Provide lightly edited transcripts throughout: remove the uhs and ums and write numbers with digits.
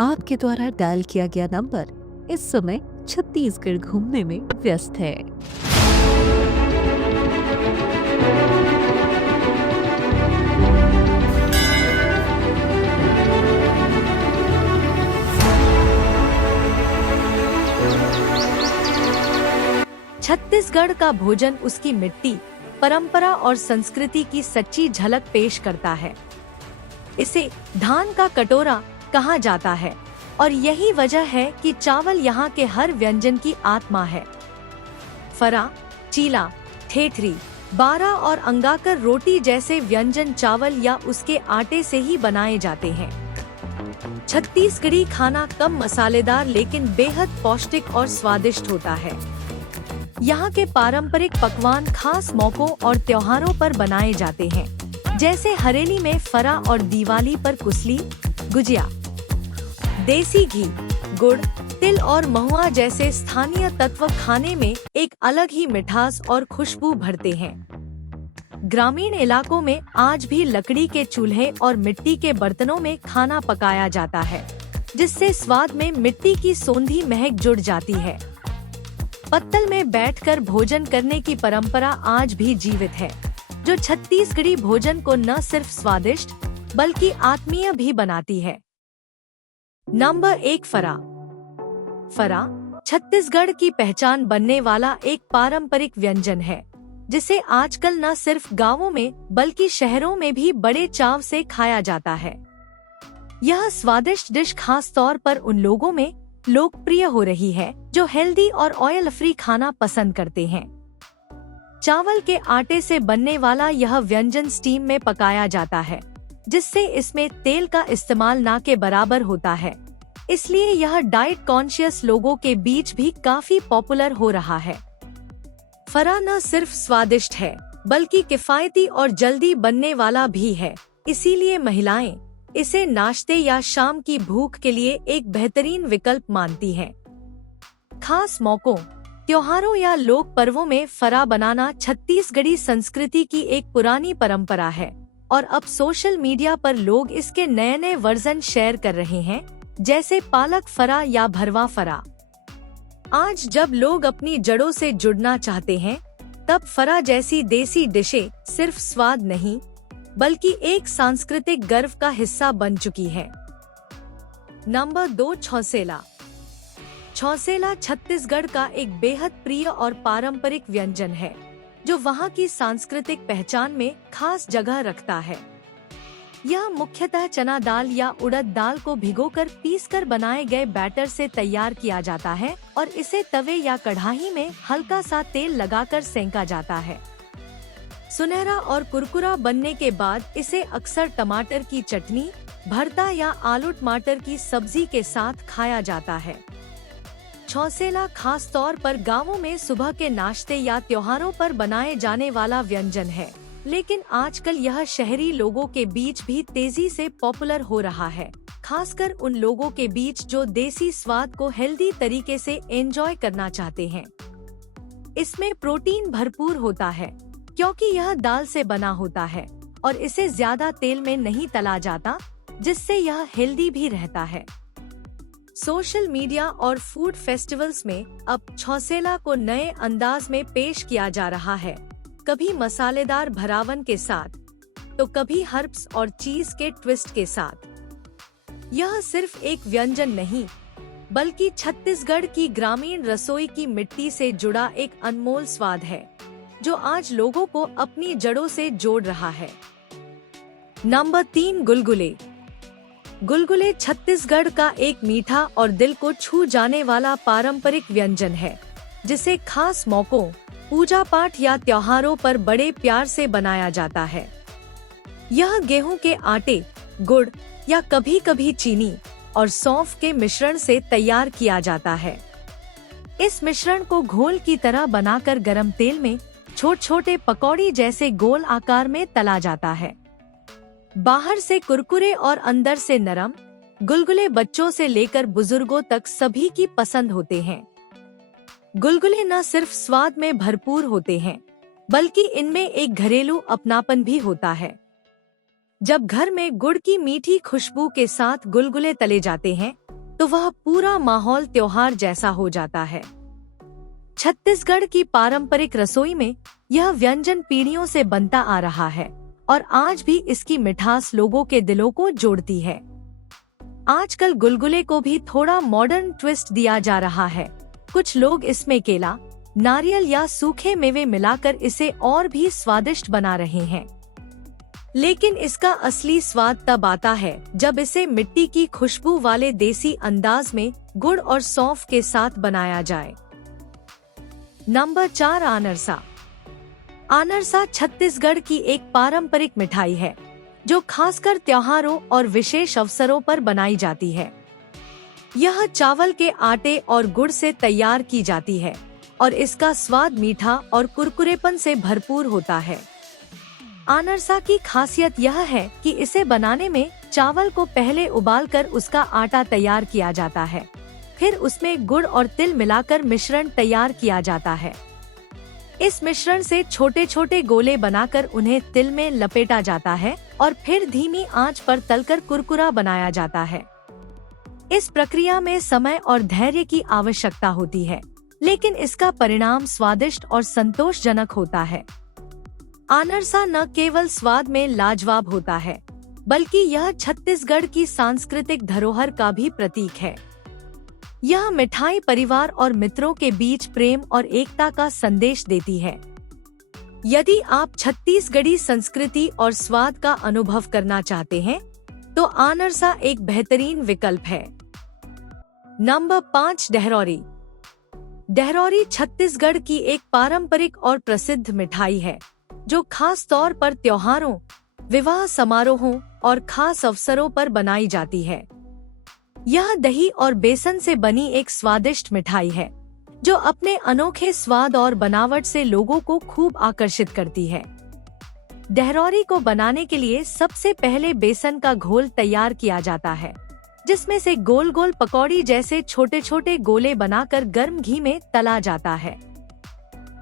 आपके द्वारा डायल किया गया नंबर इस समय छत्तीसगढ़ घूमने में व्यस्त है। छत्तीसगढ़ का भोजन उसकी मिट्टी, परंपरा और संस्कृति की सच्ची झलक पेश करता है। इसे धान का कटोरा कहा जाता है और यही वजह है कि चावल यहाँ के हर व्यंजन की आत्मा है। फरा, चीला, ठेठरी, बारा और अंगाकर रोटी जैसे व्यंजन चावल या उसके आटे से ही बनाए जाते हैं। छत्तीसगढ़ी खाना कम मसालेदार लेकिन बेहद पौष्टिक और स्वादिष्ट होता है। यहाँ के पारंपरिक पकवान खास मौकों और त्योहारों पर बनाए जाते हैं, जैसे हरेली में फरा और दिवाली पर कुसली, गुजिया। देसी घी, गुड़, तिल और महुआ जैसे स्थानीय तत्व खाने में एक अलग ही मिठास और खुशबू भरते हैं। ग्रामीण इलाकों में आज भी लकड़ी के चूल्हे और मिट्टी के बर्तनों में खाना पकाया जाता है, जिससे स्वाद में मिट्टी की सोंधी महक जुड़ जाती है। पत्तल में बैठकर भोजन करने की परंपरा आज भी जीवित है, जो छत्तीसगढ़ी भोजन को न सिर्फ स्वादिष्ट बल्कि आत्मीय भी बनाती है। नंबर 1, फरा। फरा छत्तीसगढ़ की पहचान बनने वाला एक पारंपरिक व्यंजन है, जिसे आजकल न सिर्फ गांवों में बल्कि शहरों में भी बड़े चाव से खाया जाता है। यह स्वादिष्ट डिश खास तौर पर उन लोगों में लोकप्रिय हो रही है जो हेल्दी और ऑयल फ्री खाना पसंद करते हैं। चावल के आटे से बनने वाला यह व्यंजन स्टीम में पकाया जाता है, जिससे इसमें तेल का इस्तेमाल ना के बराबर होता है। इसलिए यह डाइट कॉन्शियस लोगों के बीच भी काफी पॉपुलर हो रहा है। फरा न सिर्फ स्वादिष्ट है बल्कि किफायती और जल्दी बनने वाला भी है, इसीलिए महिलाएं इसे नाश्ते या शाम की भूख के लिए एक बेहतरीन विकल्प मानती हैं। खास मौकों, त्योहारों या लोक पर्वों में फरा बनाना छत्तीसगढ़ी संस्कृति की एक पुरानी परंपरा है और अब सोशल मीडिया पर लोग इसके नए वर्जन शेयर कर रहे हैं, जैसे पालक फरा या भरवा फरा। आज जब लोग अपनी जड़ों से जुड़ना चाहते हैं, तब फरा जैसी देसी डिशें सिर्फ स्वाद नहीं बल्कि एक सांस्कृतिक गर्व का हिस्सा बन चुकी है। नंबर 2, छौसेला। छौसेला छत्तीसगढ़ का एक बेहद प्रिय और पारंपरिक व्यंजन है, जो वहाँ की सांस्कृतिक पहचान में खास जगह रखता है। यह मुख्यतः चना दाल या उड़द दाल को भिगोकर पीसकर बनाए गए बैटर से तैयार किया जाता है और इसे तवे या कढ़ाई में हल्का सा तेल लगाकर सेंका जाता है। सुनहरा और कुरकुरा बनने के बाद इसे अक्सर टमाटर की चटनी, भरता या आलू टमाटर की सब्जी के साथ खाया जाता है। छौसेला खास तौर पर गांवों में सुबह के नाश्ते या त्योहारों पर बनाए जाने वाला व्यंजन है, लेकिन आजकल यह शहरी लोगों के बीच भी तेजी से पॉपुलर हो रहा है, खासकर उन लोगों के बीच जो देसी स्वाद को हेल्दी तरीके से एंजॉय करना चाहते हैं। इसमें प्रोटीन भरपूर होता है क्योंकि यह दाल से बना होता है और इसे ज्यादा तेल में नहीं तला जाता, जिससे यह हेल्दी भी रहता है। सोशल मीडिया और फूड फेस्टिवल्स में अब छौसेला को नए अंदाज में पेश किया जा रहा है, कभी मसालेदार भरावन के साथ तो कभी हर्ब्स और चीज के ट्विस्ट के साथ। यह सिर्फ एक व्यंजन नहीं बल्कि छत्तीसगढ़ की ग्रामीण रसोई की मिट्टी से जुड़ा एक अनमोल स्वाद है, जो आज लोगों को अपनी जड़ों से जोड़ रहा है। नंबर 3, गुलगुले। गुलगुले छत्तीसगढ़ का एक मीठा और दिल को छू जाने वाला पारंपरिक व्यंजन है, जिसे खास मौकों, पूजा पाठ या त्योहारों पर बड़े प्यार से बनाया जाता है। यह गेहूं के आटे, गुड़ या कभी कभी चीनी और सौंफ के मिश्रण से तैयार किया जाता है। इस मिश्रण को घोल की तरह बनाकर गरम तेल में छोटे छोटे पकौड़ी जैसे गोल आकार में तला जाता है। बाहर से कुरकुरे और अंदर से नरम, गुलगुले बच्चों से लेकर बुजुर्गों तक सभी की पसंद होते हैं। गुलगुले न सिर्फ स्वाद में भरपूर होते हैं, बल्कि इनमें एक घरेलू अपनापन भी होता है। जब घर में गुड़ की मीठी खुशबू के साथ गुलगुले तले जाते हैं तो वह पूरा माहौल त्योहार जैसा हो जाता है। छत्तीसगढ़ की पारंपरिक रसोई में यह व्यंजन पीढ़ियों से बनता आ रहा है और आज भी इसकी मिठास लोगों के दिलों को जोड़ती है। आजकल गुलगुले को भी थोड़ा मॉडर्न ट्विस्ट दिया जा रहा है। कुछ लोग इसमें केला, नारियल या सूखे मेवे मिलाकर इसे और भी स्वादिष्ट बना रहे हैं। लेकिन इसका असली स्वाद तब आता है जब इसे मिट्टी की खुशबू वाले देसी अंदाज में गुड़ और सौंफ के साथ बनाया जाए। नंबर 4, आनरसा। आनरसा छत्तीसगढ़ की एक पारंपरिक मिठाई है जो खासकर त्योहारों और विशेष अवसरों पर बनाई जाती है। यह चावल के आटे और गुड़ से तैयार की जाती है और इसका स्वाद मीठा और कुरकुरेपन से भरपूर होता है। आनरसा की खासियत यह है कि इसे बनाने में चावल को पहले उबालकर उसका आटा तैयार किया जाता है, फिर उसमें गुड़ और तिल मिलाकर मिश्रण तैयार किया जाता है। इस मिश्रण से छोटे छोटे गोले बनाकर उन्हें तिल में लपेटा जाता है और फिर धीमी आंच पर तलकर कुरकुरा बनाया जाता है। इस प्रक्रिया में समय और धैर्य की आवश्यकता होती है, लेकिन इसका परिणाम स्वादिष्ट और संतोषजनक होता है। आनरसा न केवल स्वाद में लाजवाब होता है, बल्कि यह छत्तीसगढ़ की सांस्कृतिक धरोहर का भी प्रतीक है। यह मिठाई परिवार और मित्रों के बीच प्रेम और एकता का संदेश देती है। यदि आप छत्तीसगढ़ी संस्कृति और स्वाद का अनुभव करना चाहते हैं, तो आनरसा एक बेहतरीन विकल्प है। नंबर 5, डेहरौरी। डेहरौरी छत्तीसगढ़ की एक पारंपरिक और प्रसिद्ध मिठाई है जो खास तौर पर त्योहारों, विवाह समारोहों और खास अवसरों पर बनाई जाती है। यह दही और बेसन से बनी एक स्वादिष्ट मिठाई है जो अपने अनोखे स्वाद और बनावट से लोगों को खूब आकर्षित करती है। डेहरौरी को बनाने के लिए सबसे पहले बेसन का घोल तैयार किया जाता है, जिसमें से गोल गोल पकौड़ी जैसे छोटे छोटे गोले बनाकर गर्म घी में तला जाता है।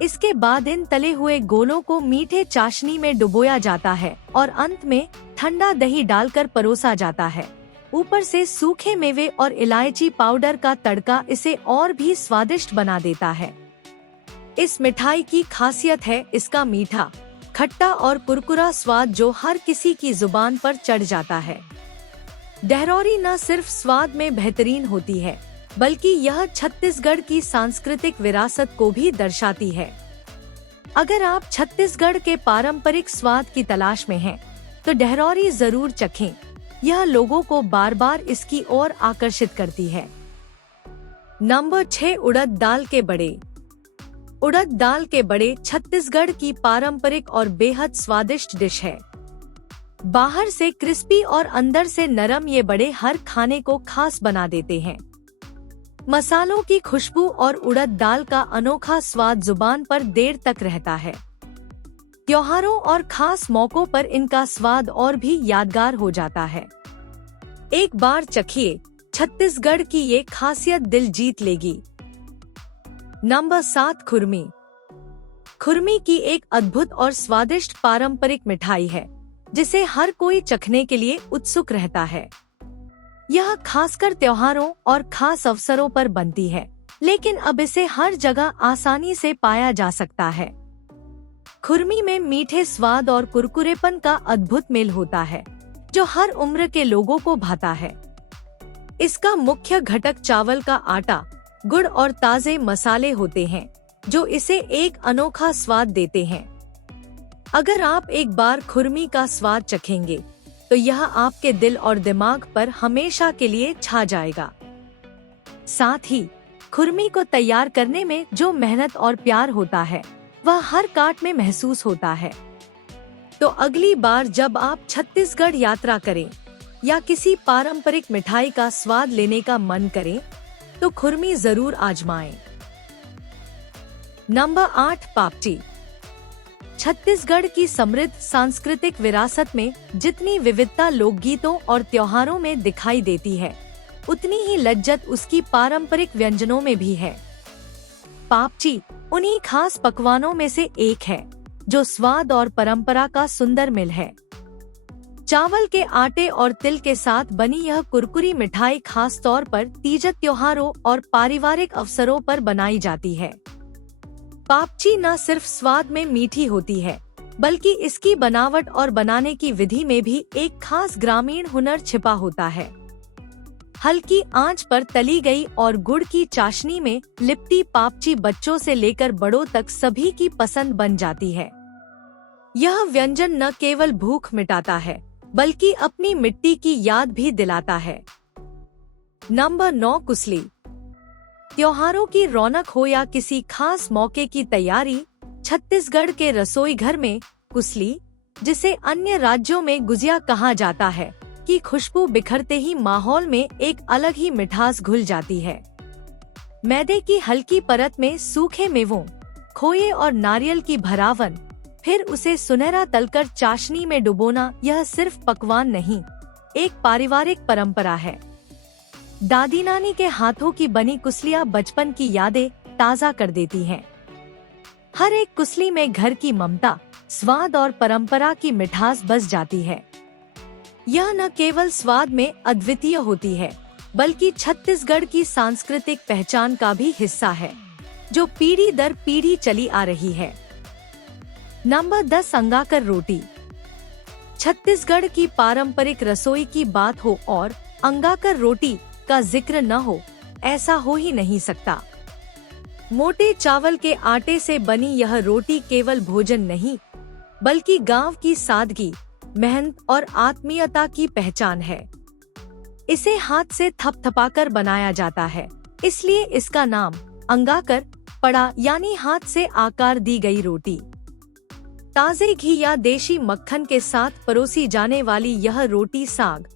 इसके बाद इन तले हुए गोलों को मीठे चाशनी में डुबोया जाता है और अंत में ठंडा दही डालकर परोसा जाता है। ऊपर से सूखे मेवे और इलायची पाउडर का तड़का इसे और भी स्वादिष्ट बना देता है। इस मिठाई की खासियत है इसका मीठा, खट्टा और कुरकुरा स्वाद जो हर किसी की जुबान पर चढ़ जाता है। डेहरौरी न सिर्फ स्वाद में बेहतरीन होती है, बल्कि यह छत्तीसगढ़ की सांस्कृतिक विरासत को भी दर्शाती है। अगर आप छत्तीसगढ़ के पारंपरिक स्वाद की तलाश में हैं, तो डेहरौरी जरूर चखें। यह लोगों को बार बार इसकी ओर आकर्षित करती है। नंबर 6, उड़द दाल के बड़े। उड़द दाल के बड़े छत्तीसगढ़ की पारंपरिक और बेहद स्वादिष्ट डिश है। बाहर से क्रिस्पी और अंदर से नरम ये बड़े हर खाने को खास बना देते हैं। मसालों की खुशबू और उड़द दाल का अनोखा स्वाद जुबान पर देर तक रहता है। त्योहारों और खास मौकों पर इनका स्वाद और भी यादगार हो जाता है। एक बार चखिए, छत्तीसगढ़ की ये खासियत दिल जीत लेगी। नंबर 7, खुरमी। खुरमी की एक अद्भुत और स्वादिष्ट पारंपरिक मिठाई है जिसे हर कोई चखने के लिए उत्सुक रहता है। यह खासकर त्योहारों और खास अवसरों पर बनती है, लेकिन अब इसे हर जगह आसानी से पाया जा सकता है। खुरमी में मीठे स्वाद और कुरकुरेपन का अद्भुत मेल होता है जो हर उम्र के लोगों को भाता है। इसका मुख्य घटक चावल का आटा, गुड़ और ताजे मसाले होते हैं जो इसे एक अनोखा स्वाद देते हैं। अगर आप एक बार खुरमी का स्वाद चखेंगे तो यह आपके दिल और दिमाग पर हमेशा के लिए छा जाएगा। साथ ही खुरमी को तैयार करने में जो मेहनत और प्यार होता है वह हर काट में महसूस होता है। तो अगली बार जब आप छत्तीसगढ़ यात्रा करें या किसी पारंपरिक मिठाई का स्वाद लेने का मन करें, तो खुरमी जरूर आजमाएं। नंबर 8, पापटी। छत्तीसगढ़ की समृद्ध सांस्कृतिक विरासत में जितनी विविधता लोकगीतों और त्योहारों में दिखाई देती है, उतनी ही लज्जत उसकी पारंपरिक व्यंजनों में भी है। पापची उन्हीं खास पकवानों में से एक है जो स्वाद और परंपरा का सुंदर मिल है। चावल के आटे और तिल के साथ बनी यह कुरकुरी मिठाई खास तौर पर तीज त्योहारों और पारिवारिक अवसरों पर बनाई जाती है। पापची न सिर्फ स्वाद में मीठी होती है, बल्कि इसकी बनावट और बनाने की विधि में भी एक खास ग्रामीण हुनर छिपा होता है। हल्की आंच पर तली गई और गुड़ की चाशनी में लिपटी पापची बच्चों से लेकर बड़ों तक सभी की पसंद बन जाती है। यह व्यंजन न केवल भूख मिटाता है, बल्कि अपनी मिट्टी की याद भी दिलाता है। नंबर 9 कुसली। त्योहारों की रौनक हो या किसी खास मौके की तैयारी, छत्तीसगढ़ के रसोई घर में कुसली, जिसे अन्य राज्यों में गुजिया कहा जाता है, की खुशबू बिखरते ही माहौल में एक अलग ही मिठास घुल जाती है। मैदे की हल्की परत में सूखे मेवों, खोए और नारियल की भरावन, फिर उसे सुनहरा तलकर चाशनी में डुबोना, यह सिर्फ पकवान नहीं, एक पारिवारिक परंपरा है। दादी नानी के हाथों की बनी कुसलियाँ बचपन की यादें ताज़ा कर देती हैं। हर एक कुसली में घर की ममता, स्वाद और परंपरा की मिठास बस जाती है। यह न केवल स्वाद में अद्वितीय होती है, बल्कि छत्तीसगढ़ की सांस्कृतिक पहचान का भी हिस्सा है, जो पीढ़ी दर पीढ़ी चली आ रही है। नंबर 10 अंगाकर रोटी। छत्तीसगढ़ की पारंपरिक रसोई की बात हो और अंगाकर रोटी का जिक्र न हो, ऐसा हो ही नहीं सकता। मोटे चावल के आटे से बनी यह रोटी केवल भोजन नहीं, बल्कि गांव की सादगी, मेहनत और आत्मीयता की पहचान है। इसे हाथ से थपथपाकर बनाया जाता है, इसलिए इसका नाम अंगाकर पड़ा, यानी हाथ से आकार दी गई रोटी। ताजे घी या देशी मक्खन के साथ परोसी जाने वाली यह रोटी साग,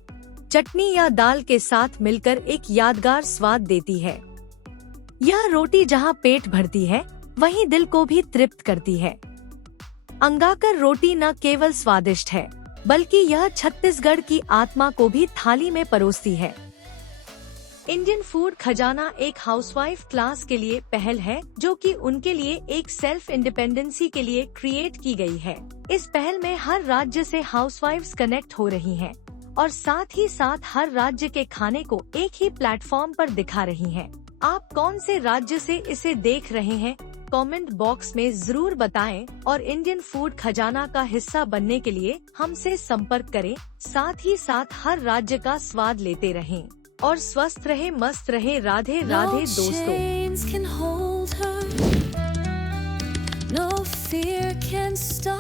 चटनी या दाल के साथ मिलकर एक यादगार स्वाद देती है। यह रोटी जहां पेट भरती है, वहीं दिल को भी तृप्त करती है। अंगाकर रोटी न केवल स्वादिष्ट है, बल्कि यह छत्तीसगढ़ की आत्मा को भी थाली में परोसती है। इंडियन फूड खजाना एक हाउसवाइफ क्लास के लिए पहल है, जो कि उनके लिए एक सेल्फ इंडिपेंडेंसी के लिए क्रिएट की गई है। इस पहल में हर राज्य से हाउसवाइफ्स कनेक्ट हो रही हैं और साथ ही साथ हर राज्य के खाने को एक ही प्लेटफॉर्म पर दिखा रही हैं। आप कौन से राज्य से इसे देख रहे हैं, कमेंट बॉक्स में जरूर बताएं और इंडियन फूड खजाना का हिस्सा बनने के लिए हमसे संपर्क करें। साथ ही साथ हर राज्य का स्वाद लेते रहें और स्वस्थ रहे, मस्त रहे। राधे राधे दोस्तों। No fear can stop